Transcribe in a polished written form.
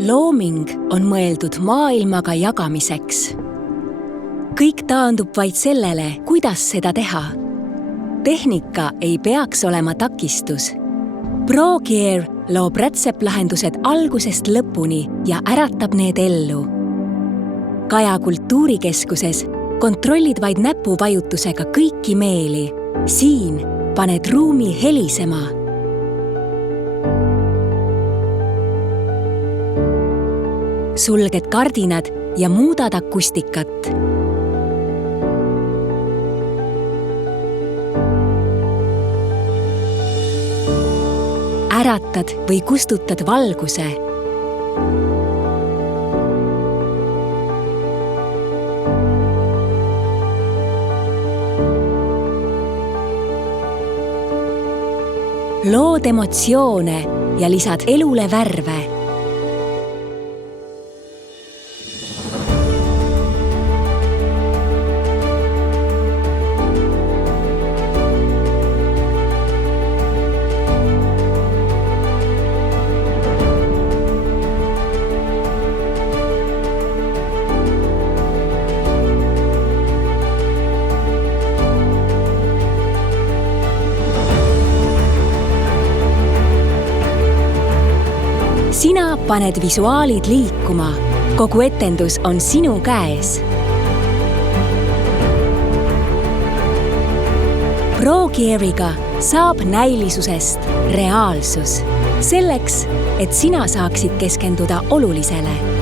Looming on mõeldud maailmaga jagamiseks. Kõik taandub vaid sellele, kuidas seda teha. Tehnika ei peaks olema takistus. ProGear loob rätseplahendused algusest lõpuni ja äratab need ellu. Kaja kultuurikeskuses kontrollid vaid näpuvajutusega kõiki meeli. Siin paned ruumi helisema. Sulged kardinad ja muudad akustikat. Äratad või kustutad valguse. Lood emotsioone ja lisad elule värve. Sina paned visuaalid liikuma. Kogu etendus on sinu käes. ProGeariga saab näilisusest reaalsus. Selleks, et sina saaksid keskenduda olulisele.